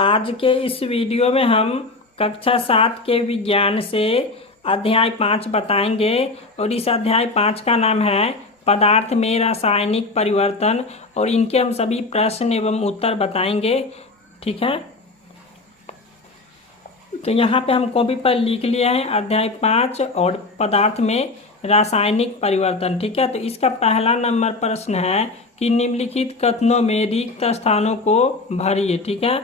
आज के इस वीडियो में हम कक्षा 7 के विज्ञान से अध्याय 5 बताएंगे और इस अध्याय 5 का नाम है पदार्थ में रासायनिक परिवर्तन और इनके हम सभी प्रश्न एवं उत्तर बताएंगे। ठीक है, तो यहाँ पे हम कॉपी पर लिख लिए हैं अध्याय 5 और पदार्थ में रासायनिक परिवर्तन। ठीक है, तो इसका पहला नंबर प्रश्न है कि निम्नलिखित कथनों में रिक्त स्थानों को भरिए। ठीक है,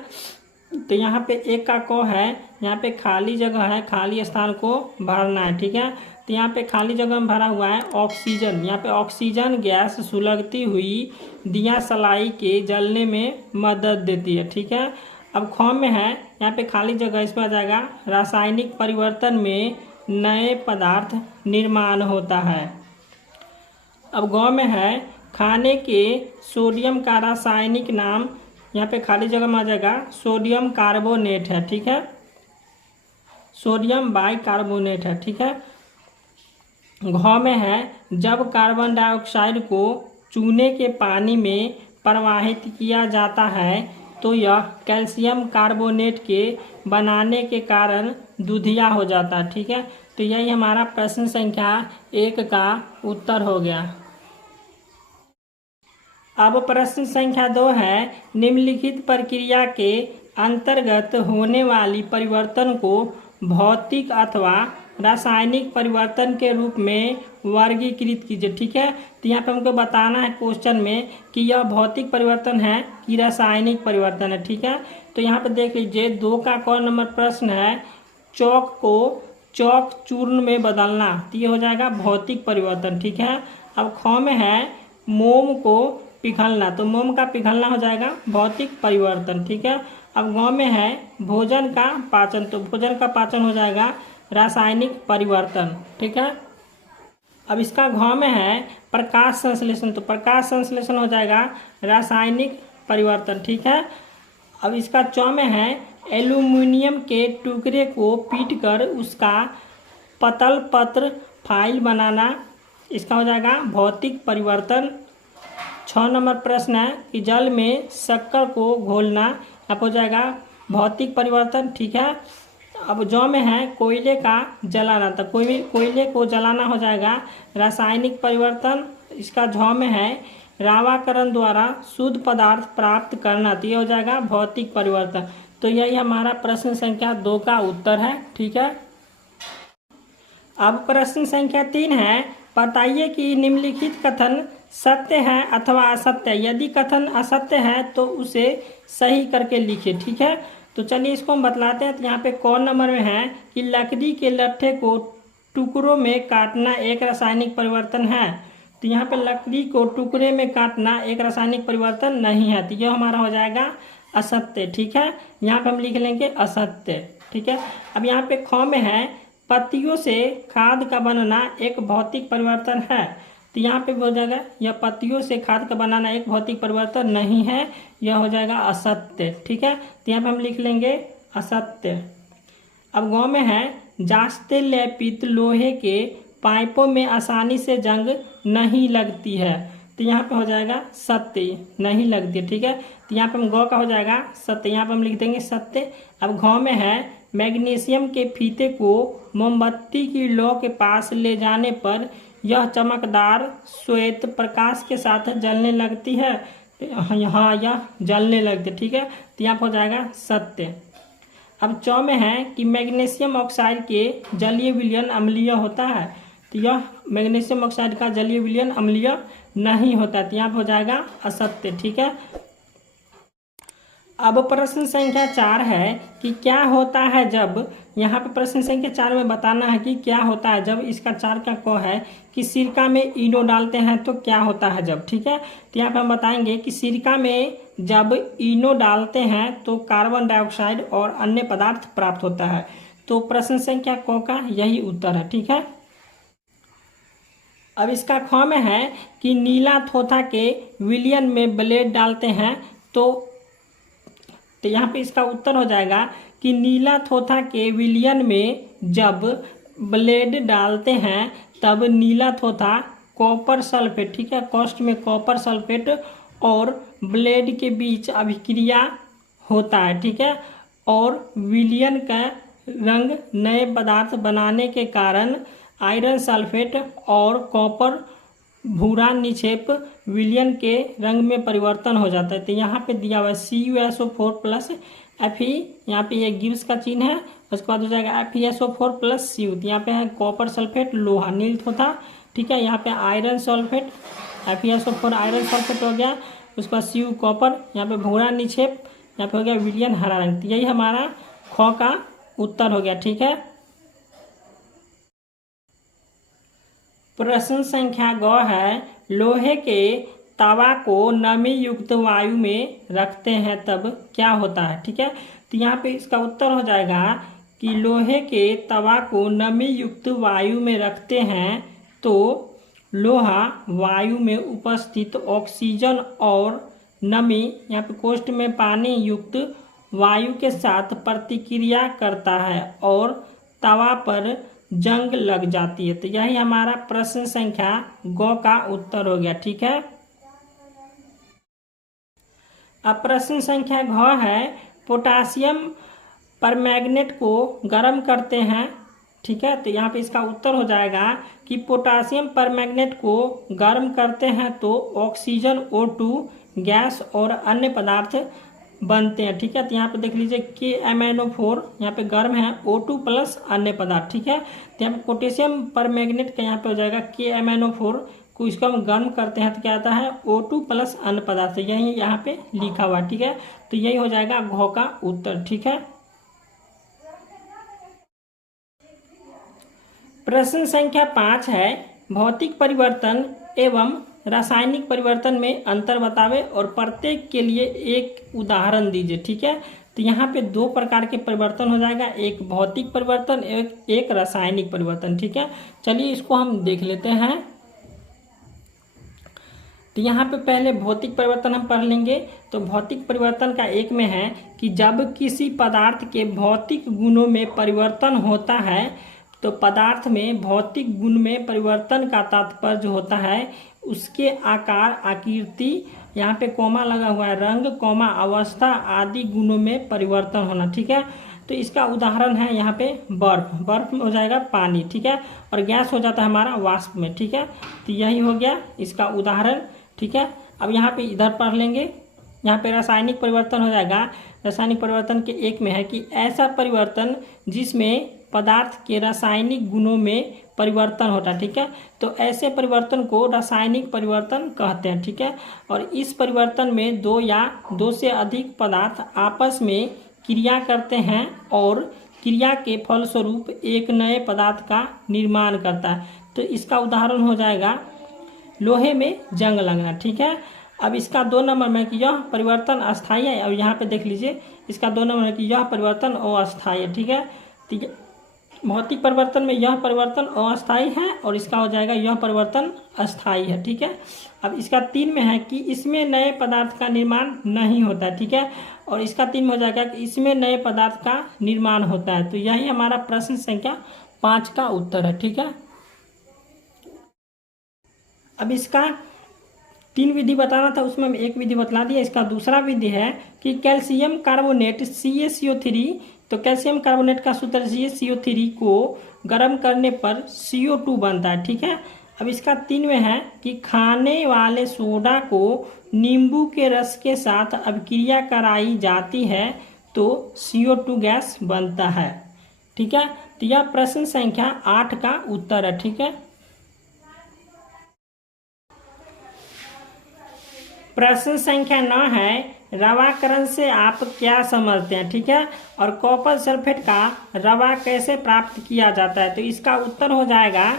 तो यहाँ पे एक का को है, यहाँ पे खाली जगह है, खाली स्थान को भरना है। ठीक है, तो यहाँ पे खाली जगह में भरा हुआ है ऑक्सीजन। यहाँ पे ऑक्सीजन गैस सुलगती हुई दिया सलाई के जलने में मदद देती है। ठीक है, अब ख में है, यहाँ पे खाली जगह, इसमें आ जाएगा रासायनिक परिवर्तन में नए पदार्थ निर्माण होता है। अब ग में है, खाने के सोडियम का रासायनिक नाम, यहाँ पे खाली जगह में आ जाएगा सोडियम कार्बोनेट है। ठीक है, सोडियम बाइकार्बोनेट है। ठीक है, घ में है, जब कार्बन डाइऑक्साइड को चूने के पानी में प्रवाहित किया जाता है तो यह कैल्शियम कार्बोनेट के बनाने के कारण दूधिया हो जाता है। ठीक है, तो यही हमारा प्रश्न संख्या 1 का उत्तर हो गया। अब प्रश्न संख्या 2 है, निम्नलिखित प्रक्रिया के अंतर्गत होने वाली परिवर्तन को भौतिक अथवा रासायनिक परिवर्तन के रूप में वर्गीकृत कीजिए। ठीक है, तो यहाँ पे हमको बताना है क्वेश्चन में कि यह भौतिक परिवर्तन है कि रासायनिक परिवर्तन है। ठीक है, तो यहाँ पे देख लीजिए 2 का क नंबर प्रश्न है, चौक को चौक चूर्ण में बदलना, तो ये हो जाएगा भौतिक परिवर्तन। ठीक है, अब ख में है, मोम को पिघलना, तो मोम का पिघलना हो जाएगा भौतिक परिवर्तन। ठीक है, अब ग में है, भोजन का पाचन, तो भोजन का पाचन हो जाएगा रासायनिक परिवर्तन। ठीक है, अब इसका घ में है, प्रकाश संश्लेषण, तो प्रकाश संश्लेषण हो जाएगा रासायनिक परिवर्तन। ठीक है, अब इसका च में है, एल्यूमिनियम के टुकड़े को पीटकर उसका पतल पत्र फाइल बनाना, इसका हो जाएगा भौतिक परिवर्तन। 6 नंबर प्रश्न है कि जल में शक्कर को घोलना, अब हो जाएगा भौतिक परिवर्तन। ठीक है, अब ज में है, कोयले का जलाना, तो कोयले को जलाना हो जाएगा रासायनिक परिवर्तन। इसका झ में है, रावाकरण द्वारा शुद्ध पदार्थ प्राप्त करना, तो ये हो जाएगा भौतिक परिवर्तन। तो यही हमारा प्रश्न संख्या 2 का उत्तर है। ठीक है, अब प्रश्न संख्या 3 है, बताइए कि निम्नलिखित कथन सत्य है अथवा असत्य है। यदि कथन असत्य है तो उसे सही करके लिखिए। ठीक है, तो चलिए इसको हम बतलाते हैं। तो यहाँ पे कौन नंबर में है कि लकड़ी के लट्ठे को टुकड़ों में काटना एक रासायनिक परिवर्तन है, तो यहाँ पे लकड़ी को टुकड़े में काटना एक रासायनिक परिवर्तन नहीं है, तो यह हमारा हो जाएगा असत्य। ठीक है, यहाँ पे हम लिख लेंगे असत्य। ठीक है, अब यहाँ पे ख में है, पत्तियों से खाद का बनना एक भौतिक परिवर्तन है, तो यहाँ पे हो जाएगा यह पत्तियों से खाद का बनाना एक भौतिक परिवर्तन नहीं है, यह हो जाएगा असत्य। ठीक है, तो यहाँ पे हम लिख लेंगे असत्य। अब ग में है, जांचते लेपित लोहे के पाइपों में आसानी से जंग नहीं लगती है, तो यहाँ पे हो जाएगा सत्य, नहीं लगती है। ठीक है, तो यहाँ पे हम ग का हो जाएगा सत्य, यहाँ पे हम लिख देंगे सत्य। अब घ में है, मैग्नीशियम के फीते को मोमबत्ती की लौ के पास ले जाने पर यह चमकदार श्वेत प्रकाश के साथ जलने लगती है, यहाँ यह जलने लगती है। ठीक है, तो यहाँ पर हो जाएगा सत्य। अब च में है कि मैग्नीशियम ऑक्साइड के जलीय विलयन अम्लीय होता है, तो यह मैग्नीशियम ऑक्साइड का जलीय विलयन अम्लीय नहीं होता, तो यहाँ पर हो जाएगा असत्य। ठीक है, अब प्रश्न संख्या 4 है कि क्या होता है जब, यहाँ पे प्रश्न संख्या 4 में बताना है कि क्या होता है जब, इसका 4 का क है कि सिरका में इनो डालते हैं तो क्या होता है जब। ठीक है, तो यहाँ पे हम बताएंगे कि सिरका में जब इनो डालते हैं तो कार्बन डाइऑक्साइड और अन्य पदार्थ प्राप्त होता है, तो प्रश्न संख्या क का यही उत्तर है। ठीक है, अब इसका ख में है कि नीला थोथा के विलयन में ब्लेड डालते हैं, तो यहाँ पे इसका उत्तर हो जाएगा कि नीला थोथा के विलयन में जब ब्लेड डालते हैं तब नीला थोथा कॉपर सल्फेट, ठीक है, कॉस्ट में कॉपर सल्फेट और ब्लेड के बीच अभिक्रिया होता है, ठीक है। और विलयन का रंग नए पदार्थ बनाने के कारण आयरन सल्फेट और कॉपर भूरा निक्षेप विलयन के रंग में परिवर्तन हो जाता है। तो यहाँ पे दिया हुआ है CuSO4 प्लस Fe, यहाँ पे ये गिब्स का चिन्ह है। उसके बाद हो जाएगा FeSO4 प्लस Cu, तो यहाँ पे है कॉपर सल्फेट लोहा नील था, ठीक है। यहाँ पे iron sulphate FeSO4 iron sulphate हो गया। उसके बाद Cu कॉपर, यहाँ पे भूरा निक्षेप, यहाँ पे हो गया विलयन हरा रंग। तो यही हमारा ख का उत्तर हो गया, ठीक है। प्रश्न संख्या ग है, लोहे के तवा को नमी युक्त वायु में रखते हैं तब क्या होता है, ठीक है। तो यहाँ पे इसका उत्तर हो जाएगा कि लोहे के तवा को नमी युक्त वायु में रखते हैं तो लोहा वायु में उपस्थित ऑक्सीजन और नमी, यहाँ पे कोष्ठ में पानी युक्त वायु के साथ प्रतिक्रिया करता है और तवा पर जंग लग जाती है। तो यही हमारा प्रश्न संख्या ग का उत्तर हो गया, ठीक है। अब प्रश्न संख्या घ है, पोटासियम परमैंगनेट को गर्म करते हैं, ठीक है। तो यहाँ पे इसका उत्तर हो जाएगा कि पोटासियम परमैंगनेट को गर्म करते हैं तो ऑक्सीजन O2 गैस और अन्य पदार्थ बनते हैं, ठीक है। तो यहाँ पे देख लीजिए KMnO4 यहाँ पे गर्म है, O2 प्लस अन्य पदार्थ, ठीक है। तो यहाँ पे पोटेशियम परमैंगनेट का यहाँ पे हो जाएगा KMnO4 को, इसको हम गर्म करते हैं तो क्या आता है O2 प्लस अन्य पदार्थ, यही यहाँ पे लिखा हुआ, ठीक है। तो यही हो जाएगा घ का उत्तर, ठीक है। प्रश्न संख्या 5 है, भौतिक परिवर्तन एवं रासायनिक परिवर्तन में अंतर बतावे और प्रत्येक के लिए एक उदाहरण दीजिए, ठीक है। तो यहाँ पे दो प्रकार के परिवर्तन हो जाएगा, एक भौतिक परिवर्तन एक रासायनिक परिवर्तन, ठीक है। चलिए इसको हम देख लेते हैं। तो यहाँ पे पहले भौतिक परिवर्तन हम पढ़ लेंगे। तो भौतिक परिवर्तन का एक में है कि जब किसी पदार्थ के भौतिक गुणों में परिवर्तन होता है, तो पदार्थ में भौतिक गुण में परिवर्तन का तात्पर्य होता है उसके आकार, आकृति, यहाँ पे कोमा लगा हुआ है, रंग, कोमा, अवस्था आदि गुणों में परिवर्तन होना, ठीक है। तो इसका उदाहरण है यहाँ पे बर्फ, बर्फ में हो जाएगा पानी, ठीक है, और गैस हो जाता है हमारा वाष्प में, ठीक है। तो यही हो गया इसका उदाहरण, ठीक है। अब यहाँ पे इधर पढ़ लेंगे, यहाँ पे रासायनिक परिवर्तन हो जाएगा। रासायनिक परिवर्तन के एक में है कि ऐसा परिवर्तन जिसमें पदार्थ के रासायनिक गुणों में परिवर्तन होता है, ठीक है। तो ऐसे परिवर्तन को रासायनिक परिवर्तन कहते हैं, ठीक है। और इस परिवर्तन में दो या दो से अधिक पदार्थ आपस में क्रिया करते हैं और क्रिया के फलस्वरूप एक नए पदार्थ का निर्माण करता है। तो इसका उदाहरण हो जाएगा लोहे में जंग लगना, ठीक है। अब इसका 2 नंबर में कि यह परिवर्तन अस्थायी है, और यहाँ पे देख लीजिए इसका 2 नंबर में कि यह परिवर्तन अस्थायी है, ठीक है। तो भौतिक परिवर्तन में यह परिवर्तन अस्थायी है और इसका हो जाएगा यह परिवर्तन अस्थायी है, ठीक है। अब इसका 3 में है कि इसमें नए पदार्थ का निर्माण नहीं होता है, ठीक है। और इसका 3 में हो जाएगा कि इसमें नए पदार्थ का निर्माण होता है। तो यही हमारा प्रश्न संख्या 5 का उत्तर है, ठीक है। अब इसका 3 विधि बताना था, उसमें हम एक विधि बतला दिया। इसका दूसरा विधि है कि कैल्शियम कार्बोनेट CaCO3, तो कैल्शियम कार्बोनेट का सूत्र CaCO3 को गर्म करने पर CO2 बनता है, ठीक है। अब इसका 3 में है कि खाने वाले सोडा को नींबू के रस के साथ अभिक्रिया कराई जाती है तो CO2 गैस बनता है, ठीक है। तो यह प्रश्न संख्या 8 का उत्तर है, ठीक है। प्रश्न संख्या 9 है, रवाकरण से आप क्या समझते हैं, ठीक है। और कॉपर सल्फेट का रवा कैसे प्राप्त किया जाता है। तो इसका उत्तर हो जाएगा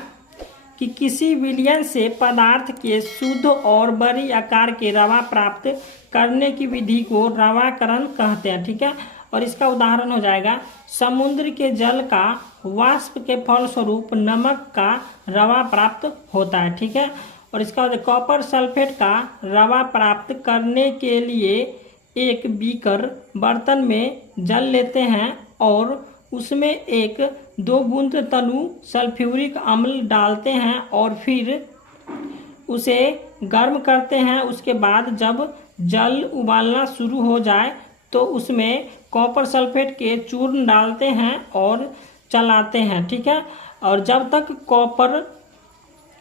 कि किसी विलयन से पदार्थ के शुद्ध और बड़ी आकार के रवा प्राप्त करने की विधि को रवाकरण कहते हैं, ठीक है। और इसका उदाहरण हो जाएगा समुद्र के जल का वाष्प के फलस्वरूप नमक का रवा प्राप्त होता है, ठीक है। और इसका कॉपर सल्फेट का रवा प्राप्त करने के लिए एक बीकर बर्तन में जल लेते हैं और उसमें 1-2 बूंद तनु सल्फ्यूरिक अम्ल डालते हैं और फिर उसे गर्म करते हैं। उसके बाद जब जल उबालना शुरू हो जाए तो उसमें कॉपर सल्फेट के चूर्ण डालते हैं और चलाते हैं, ठीक है। और जब तक कॉपर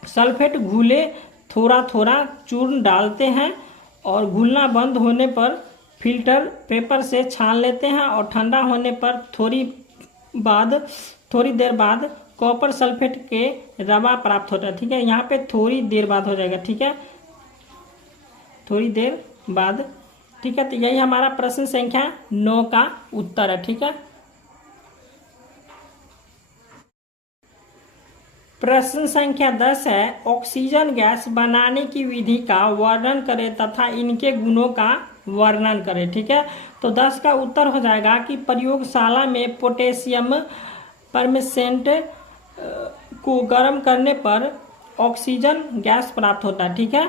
सल्फेट घुले थोड़ा थोड़ा चूर्ण डालते हैं और घुलना बंद होने पर फिल्टर पेपर से छान लेते हैं और ठंडा होने पर थोड़ी देर बाद कॉपर सल्फेट के रवा प्राप्त होता है, ठीक है। यहाँ पे थोड़ी देर बाद हो जाएगा, ठीक है, थोड़ी देर बाद, ठीक है। तो यही हमारा प्रश्न संख्या 9 का उत्तर है, ठीक है। प्रश्न संख्या 10 है, ऑक्सीजन गैस बनाने की विधि का वर्णन करें तथा इनके गुणों का वर्णन करें, ठीक है। तो 10 का उत्तर हो जाएगा कि प्रयोगशाला में पोटेशियम परमेसेंट को गर्म करने पर ऑक्सीजन गैस प्राप्त होता है, ठीक है।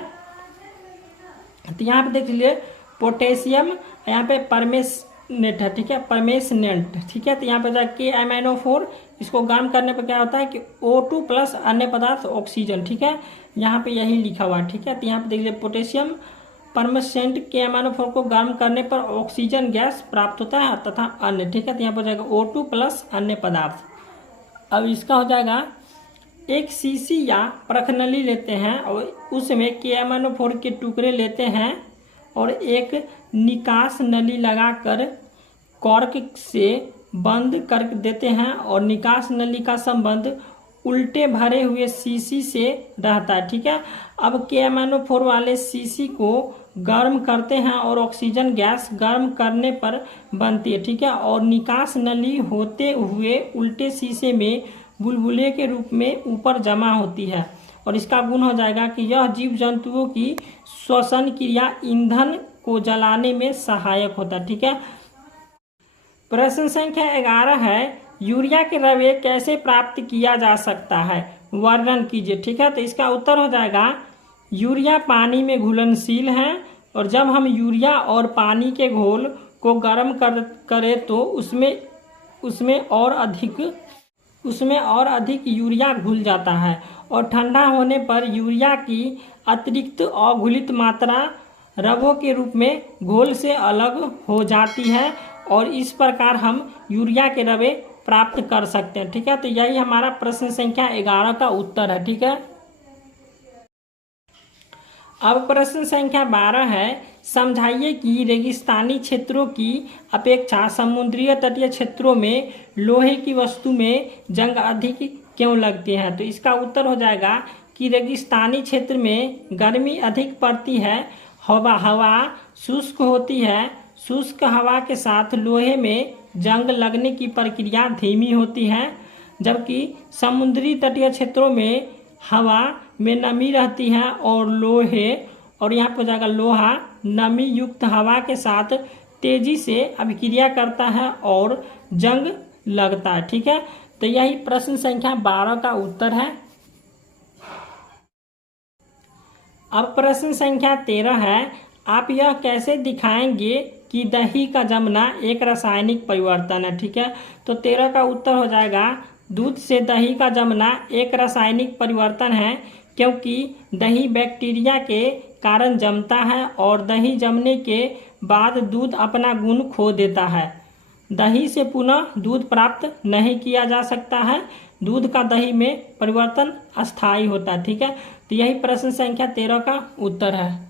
तो यहाँ पे देख लीजिए पोटेशियम, यहाँ पे परमेसनेट है, ठीक है, परमेसनेंट, ठीक है। तो यहाँ पे जाके MnO4, इसको गर्म करने पर क्या होता है कि O2 प्लस अन्य पदार्थ ऑक्सीजन, ठीक है, यहाँ पे यही लिखा हुआ है, ठीक है। तो यहाँ पे देख लीजिए पोटेशियम परमेसेंट के MnO4 को गर्म करने पर ऑक्सीजन गैस प्राप्त होता है तथा अन्य, ठीक है। तो यहाँ पर जाएगा O2 प्लस अन्य पदार्थ। अब इसका हो जाएगा एक शीशी या प्रखनली लेते हैं और उसमें KMnO4 के टुकड़े लेते हैं और एक निकास नली लगाकर कॉर्क से बंद कर देते हैं और निकास नली का संबंध उल्टे भरे हुए शीशी से रहता है, ठीक है। अब KMnO4 वाले शीशी को गर्म करते हैं और ऑक्सीजन गैस गर्म करने पर बनती है, ठीक है। और निकास नली होते हुए उल्टे शीशे में बुलबुले के रूप में ऊपर जमा होती है और इसका गुण हो जाएगा कि यह जीव जंतुओं की श्वसन क्रिया ईंधन को जलाने में सहायक होता है, ठीक है। प्रश्न संख्या 11 है, यूरिया के रवे कैसे प्राप्त किया जा सकता है, वर्णन कीजिए, ठीक है। तो इसका उत्तर हो जाएगा यूरिया पानी में घुलनशील है और जब हम यूरिया और पानी के घोल को गर्म करें तो उसमें और अधिक यूरिया घुल जाता है और ठंडा होने पर यूरिया की अतिरिक्त अघुलित मात्रा रवों के रूप में घोल से अलग हो जाती है और इस प्रकार हम यूरिया के रवे प्राप्त कर सकते हैं, ठीक है। तो यही हमारा प्रश्न संख्या 11 का उत्तर है, ठीक है। अब प्रश्न संख्या 12 है, समझाइए कि रेगिस्तानी क्षेत्रों की अपेक्षा समुद्रीय तटीय क्षेत्रों में लोहे की वस्तु में जंग अधिक क्यों लगती है। तो इसका उत्तर हो जाएगा कि रेगिस्तानी क्षेत्र में गर्मी अधिक पड़ती है, हवा शुष्क होती है, शुष्क हवा के साथ लोहे में जंग लगने की प्रक्रिया धीमी होती है, जबकि समुद्री तटीय क्षेत्रों में हवा में नमी रहती है और यहाँ पर जाएगा लोहा नमी युक्त हवा के साथ तेजी से अभिक्रिया करता है और जंग लगता है, ठीक है। तो यही प्रश्न संख्या 12 का उत्तर है। अब प्रश्न संख्या 13 है, आप यह कैसे दिखाएंगे कि दही का जमना एक रासायनिक परिवर्तन है, ठीक है। तो 13 का उत्तर हो जाएगा दूध से दही का जमना एक रासायनिक परिवर्तन है क्योंकि दही बैक्टीरिया के कारण जमता है और दही जमने के बाद दूध अपना गुण खो देता है। दही से पुनः दूध प्राप्त नहीं किया जा सकता है, दूध का दही में परिवर्तन अस्थायी होता है, ठीक है। तो यही प्रश्न संख्या 13 का उत्तर है।